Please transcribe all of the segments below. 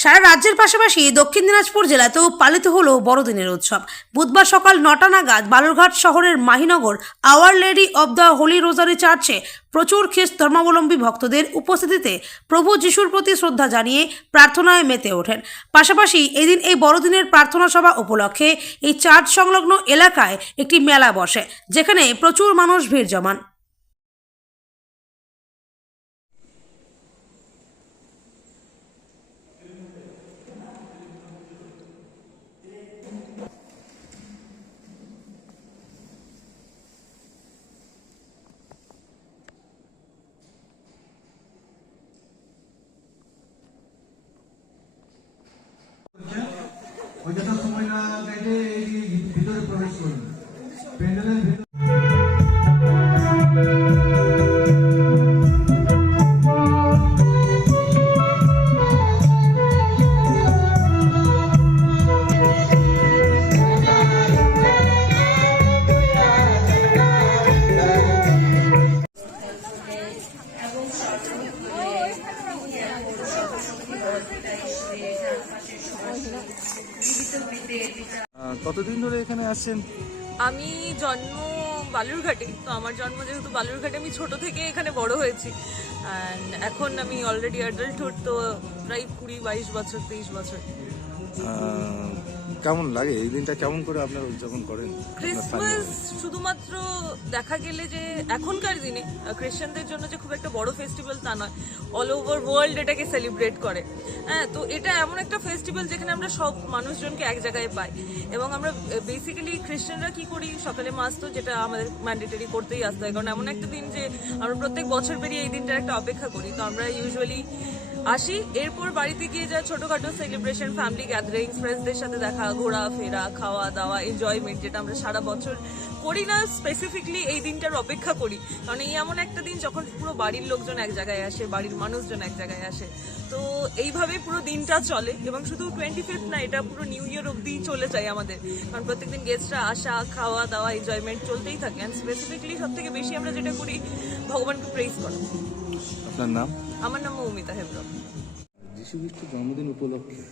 সারা রাজ্যের পাশাপাশি দক্ষিণ দিনাজপুর জেলাতেও পালিত হলো বড়দিনের উৎসব। বুধবার সকাল নটা নাগাদ বালুরঘাট শহরের Mahinagar our lady of the holy rosary চার্চে প্রচুর খ্রিস্ট ধর্মাবলম্বী ভক্তদের উপস্থিতিতে প্রভু যিশুর প্রতি শ্রদ্ধা জানিয়ে প্রার্থনায় মেতে ওঠেন। পাশাপাশি এদিন এই বড়দিনের প্রার্থনা সভা উপলক্ষে এই চার্চ সংলগ্ন এলাকায় একটি মেলা বসে, যেখানে প্রচুর মানুষ ভিড় জমান। অযথা সময় না কেটে ভিতরে প্রবেশ করুন প্যান্ডেলের কতদিন ধরে এখানে আসছেন আমি জন্ম বালুরঘাটে তো আমার জন্ম যেহেতু বালুরঘাটে আমি ছোট থেকে এখানে বড় হয়েছি। এখন আমি অলরেডি অ্যাডাল্টহুড তো প্রায় কুড়ি বাইশ বছর তেইশ বছর। কেমন লাগে? এই দিনটা কেমন করে আপনারা উদযাপন করেন? ক্রিসমাস শুধুমাত্র দেখা গেলে যে এখনকার দিনে খ্রিস্টানদের জন্য যে খুব একটা বড় ফেস্টিভ্যাল তা নয় অল ওভার ওয়ার্ল্ড এটাকে সেলিব্রেট করে। হ্যাঁ তো এটা এমন একটা ফেস্টিভ্যাল যেখানে আমরা সব মানুষজনকে এক জায়গায় পাই। এবং আমরা বেসিক্যালি খ্রিস্টানরা কি করি? সকালে মাস তো যেটা আমাদের ম্যান্ডেটরি করতেই আসতে হয়। কারণ এমন একটা দিন যে আমরা প্রত্যেক বছর পেরিয়ে এই দিনটার একটা অপেক্ষা করি। তো আমরা ইউজুয়ালি আসি এরপর বাড়িতে গিয়ে যা ছোটখাটো সেলিব্রেশন ফ্যামিলি গ্যাদারিং ফ্রেন্ডসদের সাথে দেখা ঘোরা ফেরা খাওয়া দাওয়া এনজয়মেন্ট যেটা আমরা সারা বছর করি না স্পেসিফিকলি এই দিনটার অপেক্ষা করি। কারণ এই এমন একটা দিন যখন পুরো বাড়ির লোকজন এক জায়গায় আসে বাড়ির মানুষজন এক জায়গায় আসে তো এইভাবে পুরো দিনটা চলে এবং শুধু টোয়েন্টি ফিফথ না এটা পুরো নিউ ইয়ার অব্দি চলে যায় আমাদের। কারণ প্রত্যেকদিন গেস্টরা আসা খাওয়া দাওয়া এনজয়মেন্ট চলতেই থাকে অ্যান্ড স্পেসিফিকলি সব থেকে বেশি আমরা যেটা করি ভগবানকে প্রেস করা। আপনার নাম? আমার নাম মৌমিতা হেমব্রম যিশু খ্রিস্টের জন্মদিন উপলক্ষে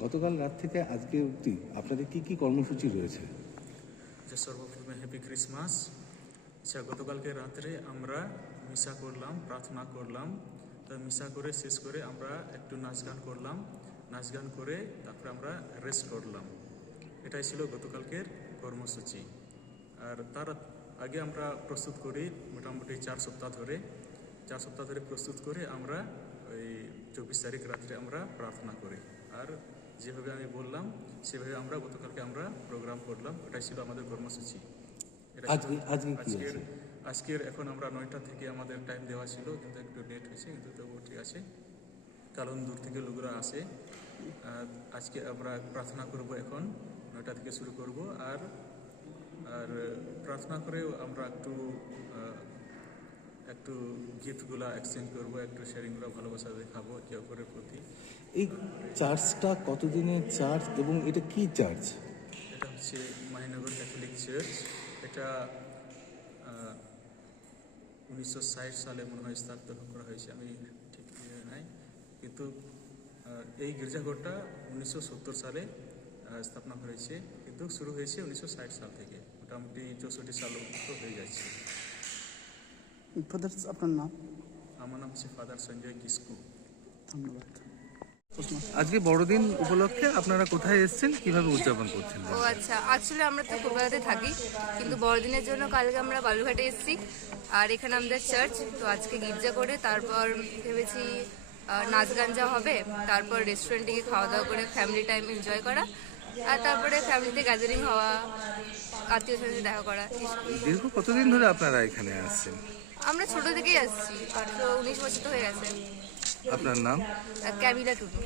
গতকাল রাত থেকে আজকে অবধি আপনাদের কি কি কর্মসূচি রয়েছে? সর্বপ্রথমে হ্যাপি ক্রিসমাস আচ্ছা গতকালকে রাত্রে আমরা মিশা করলাম, প্রার্থনা করলাম। তো মিশা করে, শেষ করে আমরা একটু নাচ গান করলাম। নাচ গান করে তারপরে আমরা রেস্ট করলাম। এটাই ছিল গতকালকের কর্মসূচি। আর তার আগে আমরা প্রস্তুত করি মোটামুটি চার সপ্তাহ ধরে। চার সপ্তাহ ধরে প্রস্তুত করে আমরা ওই চব্বিশ তারিখ রাত্রে আমরা প্রার্থনা করি। আর যেভাবে আমি বললাম সেভাবে আমরা গতকালকে আমরা প্রোগ্রাম করলাম। এটাই ছিল আমাদের কর্মসূচি। আজকের আজকের এখন আমরা নয়টা থেকে আমাদের টাইম দেওয়া ছিল কিন্তু একটু লেট হয়েছে কিন্তু তবুও ঠিক আছে। কারণ দূর থেকে লোকরা আসে। আর আজকে আমরা প্রার্থনা করব এখন নয়টা থেকে শুরু করব। আর আর প্রার্থনা করেও আমরা একটু একটু গিফটগুলো এক্সচেঞ্জ করব একটু শেয়ারিংগুলো ভালোবাসা দেখাবো একে অপরের প্রতি। এই চার্চটা কতদিনের চার্চ এবং এটা কি চার্চ? এটা হচ্ছে মাহিনগর ক্যাথলিক চার্চ এটা উনিশশো ষাট সালে মনে হয় স্থাপিত করা হয়েছে আমি ঠিক নাই। কিন্তু এই গির্জাঘরটা উনিশশো সত্তর সালে স্থাপনা করেছে কিন্তু শুরু হয়েছে উনিশশো ষাট সাল থেকে মোটামুটি চৌষট্টি সাল হয়ে যাচ্ছে। ফাদার আপনার নাম? আমার নাম হচ্ছে ফাদার সঞ্জয় কিস্কু। ধন্যবাদ। আজকে বড়দিন উপলক্ষে আপনারা কোথায় এসেছেন? কীভাবে উদযাপন করছেন? ও আচ্ছা আসলে আমরা তো কলকাতাতে থাকি কিন্তু বড়দিনের জন্য কালকে আমরা বালুঘাটে এসেছি আর এখানে আমাদের চার্চ তো আজকে গির্জা করে তারপর ভেবেছি নাচ গান যা হবে তারপর রেস্টুরেন্টে গিয়ে খাওয়া দাওয়া করে ফ্যামিলি টাইম এনজয় করা আর তারপরে ফ্যামিলিতে গ্যাদারিং হওয়া আত্মীয় সাথে দেখা করা দীর্ঘ কতদিন ধরে আপনারা এখানে আসছেন আমরা ছোট থেকেই আসছি তো উনিশ বছর তো হয়ে গেছে। আপনার নাম? ক্যামিলা টুডু।